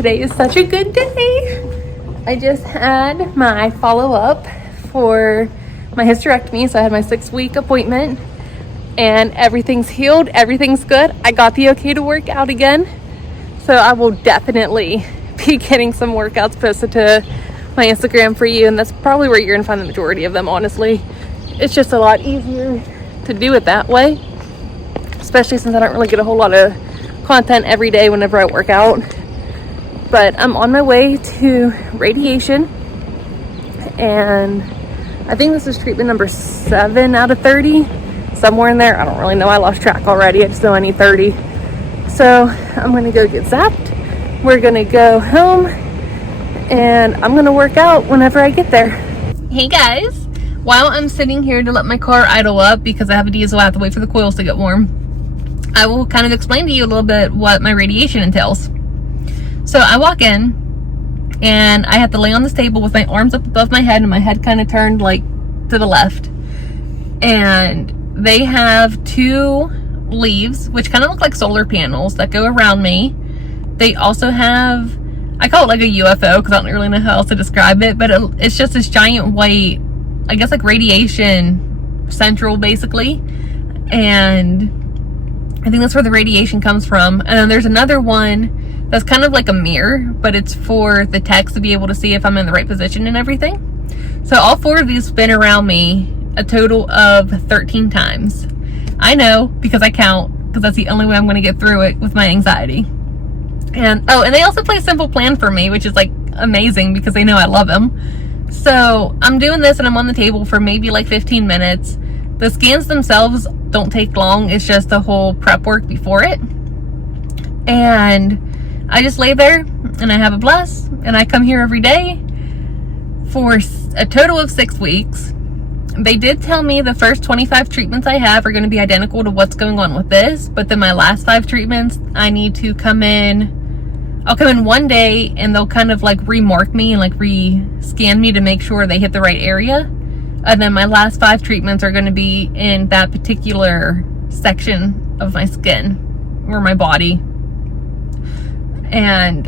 Today is such a good day. I just had my follow-up for my hysterectomy, so I had my 6-week appointment and everything's healed, everything's good. I got the okay to work out again, so I will definitely be getting some workouts posted to my Instagram for you, and that's probably where you're gonna find the majority of them, honestly. It's just a lot easier to do it that way, especially since I don't really get a whole lot of content every day whenever I work out. But I'm on my way to radiation, and I think this is treatment number 7 out of 30, somewhere in there. I don't really know, I lost track already. I just know I need 30. So I'm gonna go get zapped. We're gonna go home and I'm gonna work out whenever I get there. Hey guys, while I'm sitting here to let my car idle up because I have a diesel, I have to wait for the coils to get warm, I will kind of explain to you a little bit what my radiation entails. So I walk in and I have to lay on this table with my arms up above my head and my head kind of turned like to the left. And they have 2 leaves, which kind of look like solar panels that go around me. They also have, I call it like a UFO because I don't really know how else to describe it, but it's just this giant white, I guess like radiation central basically. And I think that's where the radiation comes from. And then there's another one that's kind of like a mirror, but it's for the techs to be able to see if I'm in the right position and everything. So all 4 of these spin around me a total of 13 times. I know because I count, because that's the only way I'm going to get through it with my anxiety. And oh, and they also play Simple Plan for me, which is like amazing because they know I love them. So I'm doing this and I'm on the table for maybe like 15 minutes. The scans themselves don't take long. It's just the whole prep work before it. And I just lay there and I have a blast, and I come here every day for a total of 6 weeks. They did tell me the first 25 treatments I have are going to be identical to what's going on with this, but then my last 5 treatments, I need to come in. I'll come in one day and they'll kind of like remark me and like re-scan me to make sure they hit the right area. And then my last 5 treatments are going to be in that particular section of my skin or my body. And,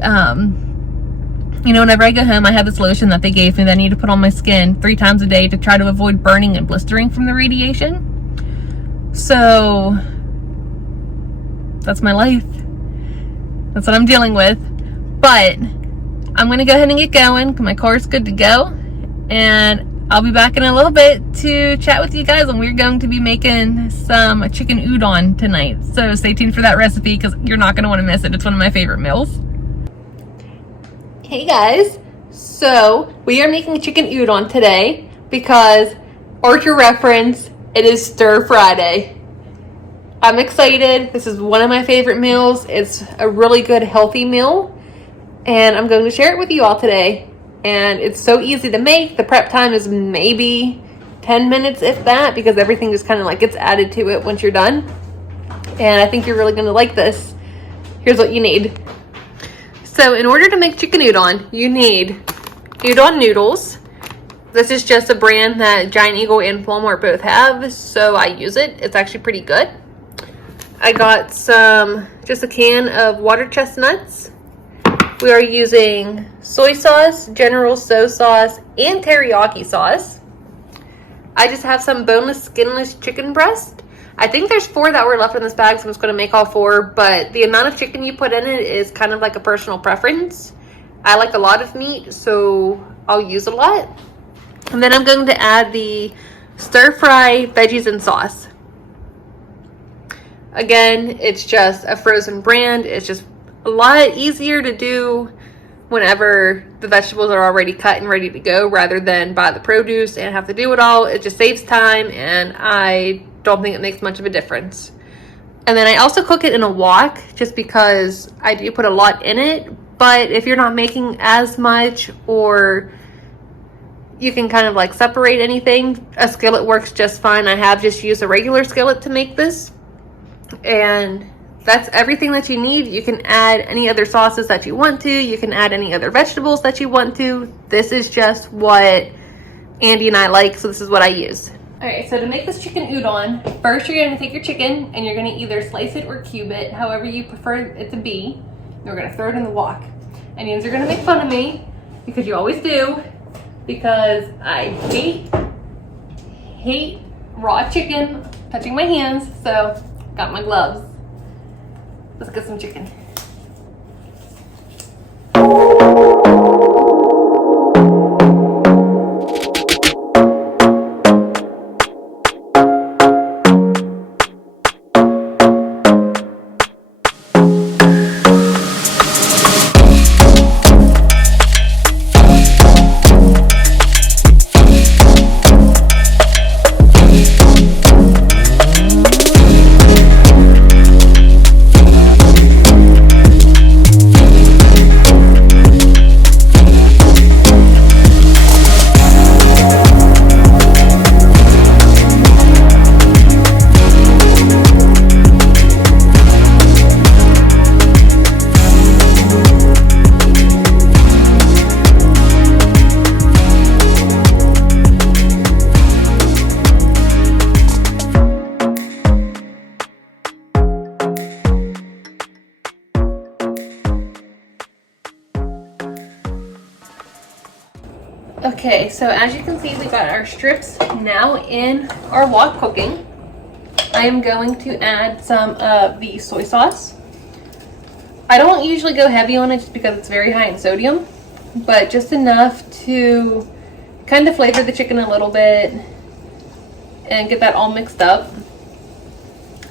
you know, whenever I go home, I have this lotion that they gave me that I need to put on my skin 3 times a day to try to avoid burning and blistering from the radiation. So that's my life. That's what I'm dealing with. But I'm going to go ahead and get going. My car's good to go. And I'll be back in a little bit to chat with you guys, and we're going to be making some chicken udon tonight. So stay tuned for that recipe because you're not going to want to miss it. It's one of my favorite meals. Hey guys, so we are making chicken udon today because, Archer reference, it is Stir Friday. I'm excited. This is one of my favorite meals. It's a really good healthy meal, and I'm going to share it with you all today. And it's so easy to make. The prep time is maybe 10 minutes, if that, because everything just kind of like gets added to it once you're done. And I think you're really going to like this. Here's what you need. So in order to make chicken udon, you need udon noodles. This is just a brand that Giant Eagle and Walmart both have, so I use it. It's actually pretty good. I got just a can of water chestnuts. We are using soy sauce, General Tso sauce, and teriyaki sauce. I just have some boneless, skinless chicken breast. I think there's 4 that were left in this bag, so I'm just going to make all 4. But the amount of chicken you put in it is kind of like a personal preference. I like a lot of meat, so I'll use a lot. And then I'm going to add the stir-fry veggies and sauce. Again, it's just a frozen brand. It's just a lot easier to do whenever the vegetables are already cut and ready to go rather than buy the produce and have to do it all. It just saves time, and I don't think it makes much of a difference. And then I also cook it in a wok just because I do put a lot in it. But if you're not making as much, or you can kind of like separate anything, a skillet works just fine. I have just used a regular skillet to make this, and that's everything that you need. You can add any other sauces that you want to. You can add any other vegetables that you want to. This is just what Andy and I like, so this is what I use. Alright, so to make this chicken udon, first you're going to take your chicken and you're going to either slice it or cube it, however you prefer it to be. We're going to throw it in the wok. And you guys are gonna make fun of me, because you always do, because I hate raw chicken touching my hands, so got my gloves. Let's get some chicken. Okay, so as you can see, we got our strips now in our wok cooking. I am going to add some of the soy sauce. I don't usually go heavy on it just because it's very high in sodium, but just enough to kind of flavor the chicken a little bit and get that all mixed up.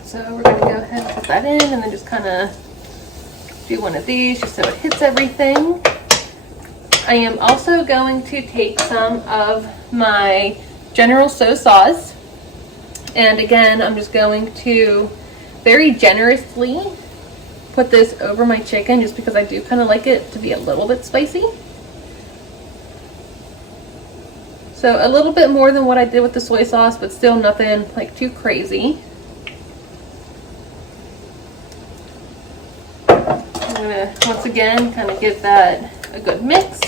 So we're going to go ahead and put that in and then just kind of do one of these just so it hits everything. I am also going to take some of my General Tso sauce, and again I'm just going to very generously put this over my chicken just because I do kind of like it to be a little bit spicy. So a little bit more than what I did with the soy sauce, but still nothing like too crazy. I'm gonna once again kind of give that a good mix.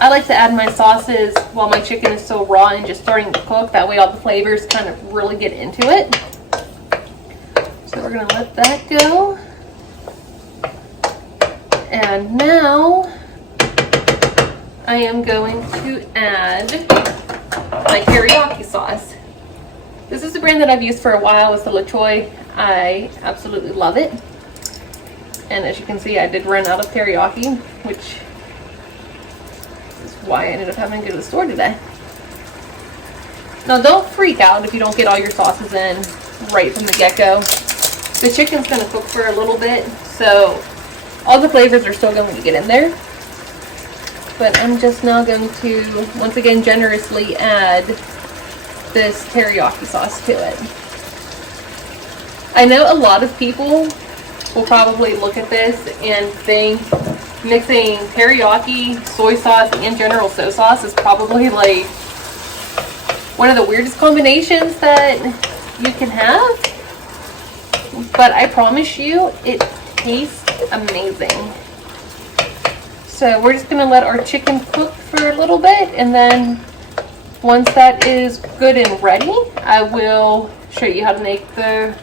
I like to add my sauces while my chicken is still raw and just starting to cook. That way all the flavors kind of really get into it. So we're going to let that go. And now I am going to add my teriyaki sauce. This is a brand that I've used for a while. It's the La Choy. I absolutely love it. And as you can see, I did run out of teriyaki, which why I ended up having to go to the store today. Now don't freak out if you don't get all your sauces in right from the get-go. The chicken's going to cook for a little bit, so all the flavors are still going to get in there. But I'm just now going to once again generously add this teriyaki sauce to it. I know a lot of people will probably look at this and think mixing teriyaki, soy sauce, and General Tso sauce is probably like one of the weirdest combinations that you can have. But I promise you, it tastes amazing. So we're just going to let our chicken cook for a little bit, and then once that is good and ready, I will show you how to make the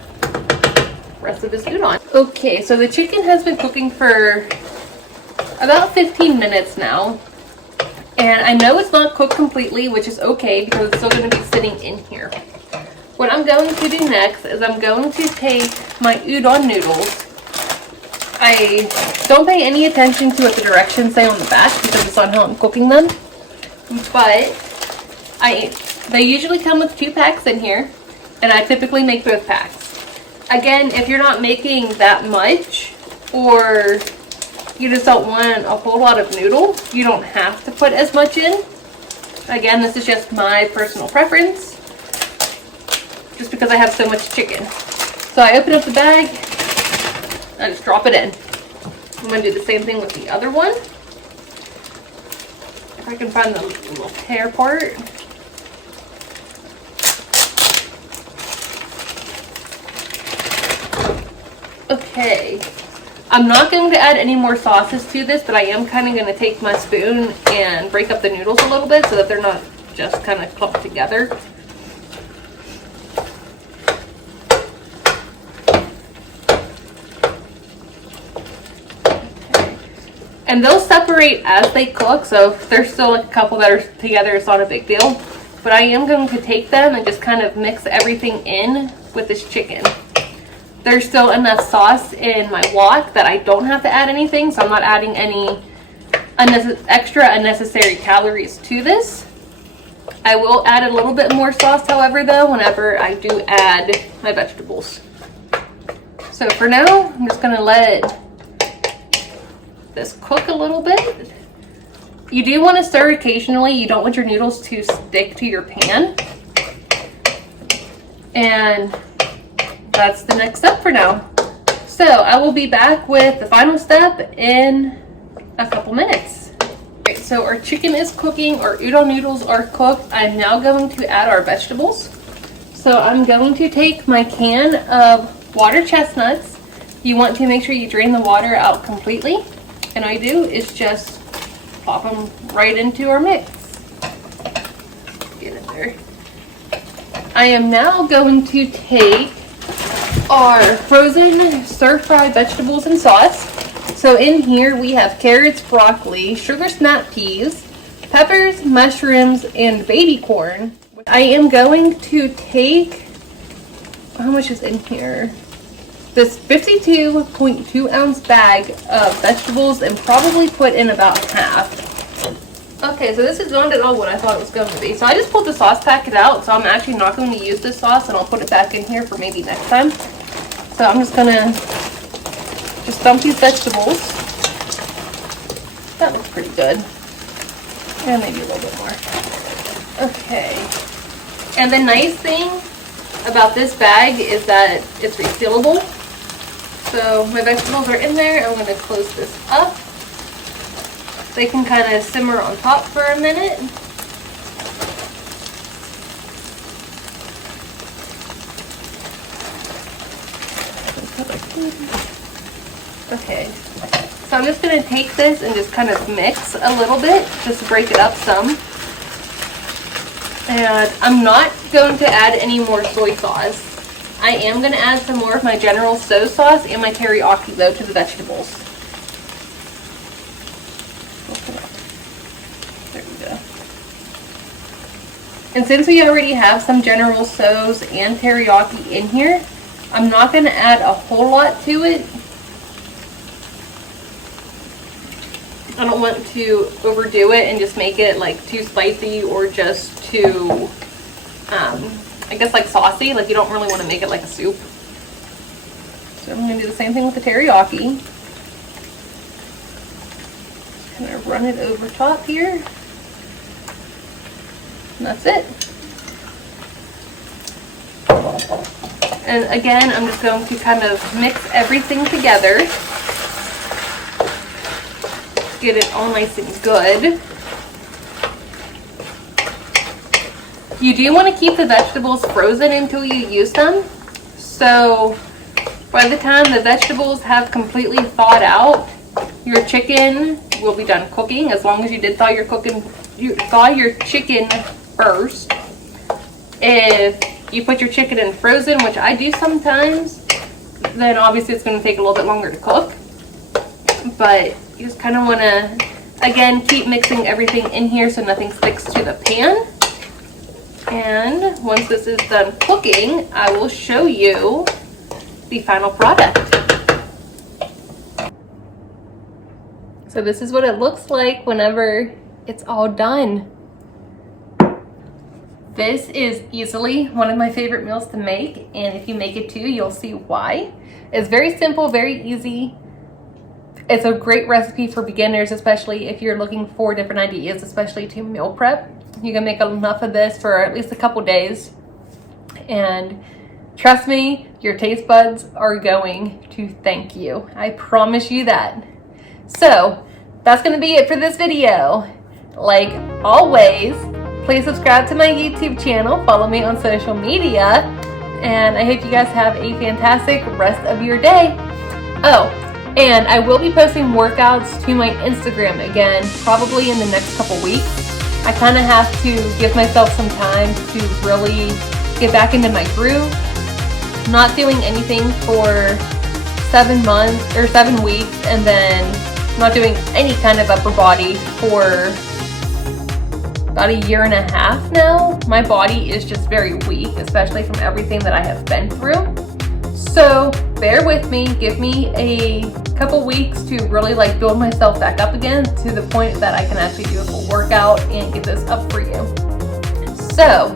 rest of this udon. Okay, so the chicken has been cooking for about 15 minutes now, and I know it's not cooked completely, which is okay because it's still going to be sitting in here. What I'm going to do next is I'm going to take my udon noodles. I don't pay any attention to what the directions say on the back because it's on how I'm cooking them, but they usually come with 2 packs in here, and I typically make both packs. Again, if you're not making that much, or you just don't want a whole lot of noodle, you don't have to put as much in. Again, this is just my personal preference, just because I have so much chicken. So I open up the bag, I just drop it in. I'm going to do the same thing with the other one. If I can find the little hair part. Okay. I'm not going to add any more sauces to this, but I am kind of going to take my spoon and break up the noodles a little bit so that they're not just kind of clumped together. And they'll separate as they cook, so if there's still like a couple that are together, it's not a big deal. But I am going to take them and just kind of mix everything in with this chicken. There's still enough sauce in my wok that I don't have to add anything, so I'm not adding any extra unnecessary calories to this. I will add a little bit more sauce, however, though, whenever I do add my vegetables. So for now, I'm just going to let this cook a little bit. You do want to stir occasionally. You don't want your noodles to stick to your pan. And that's the next step for now. So I will be back with the final step in a couple minutes. Okay, so our chicken is cooking, our udon noodles are cooked. I'm now going to add our vegetables. So I'm going to take my can of water chestnuts. You want to make sure you drain the water out completely. And I do is just pop them right into our mix. Get it there. I am now going to take our frozen stir-fried vegetables and sauce. So in here we have carrots, broccoli, sugar snap peas, peppers, mushrooms, and baby corn. I am going to take, how much is in here? This 52.2 ounce bag of vegetables and probably put in about half. Okay, so this is not at all what I thought it was going to be. So I just pulled the sauce packet out, so I'm actually not going to use this sauce, and I'll put it back in here for maybe next time. So I'm just gonna just dump these vegetables. That looks pretty good. And maybe a little bit more. Okay. And the nice thing about this bag is that it's refillable. So my vegetables are in there. I'm going to close this up. They can kind of simmer on top for a minute. Okay, so I'm just going to take this and just kind of mix a little bit, just to break it up some. And I'm not going to add any more soy sauce. I am going to add some more of my General Tso sauce and my teriyaki, though, to the vegetables. There we go. And since we already have some General Tso's and teriyaki in here, I'm not going to add a whole lot to it. I don't want to overdo it and just make it like too spicy or just too, I guess like saucy. Like you don't really want to make it like a soup. So I'm going to do the same thing with the teriyaki. Kind of run it over top here. And that's it. And again, I'm just going to kind of mix everything together. Get it all nice and good. You do want to keep the vegetables frozen until you use them. So by the time the vegetables have completely thawed out, your chicken will be done cooking, as long as you did thaw your chicken first. If you put your chicken in frozen, which I do sometimes, then obviously it's going to take a little bit longer to cook. But you just kind of want to, again, keep mixing everything in here so nothing sticks to the pan. And once this is done cooking, I will show you the final product. So this is what it looks like whenever it's all done. This is easily one of my favorite meals to make, and if you make it too, you'll see why. It's very simple, very easy. It's a great recipe for beginners, especially if you're looking for different ideas, especially to meal prep. You can make enough of this for at least a couple days. And trust me, your taste buds are going to thank you. I promise you that. So that's going to be it for this video. Like always, please subscribe to my YouTube channel, follow me on social media, and I hope you guys have a fantastic rest of your day. Oh, and I will be posting workouts to my Instagram again, probably in the next couple weeks. I kind of have to give myself some time to really get back into my groove. Not doing anything for 7 months or 7 weeks and then not doing any kind of upper body for about a year and a half now. My body is just very weak, especially from everything that I have been through. So bear with me, give me a couple weeks to really like build myself back up again to the point that I can actually do a full workout and get this up for you. So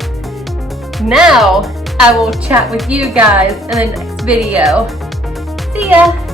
now I will chat with you guys in the next video. See ya!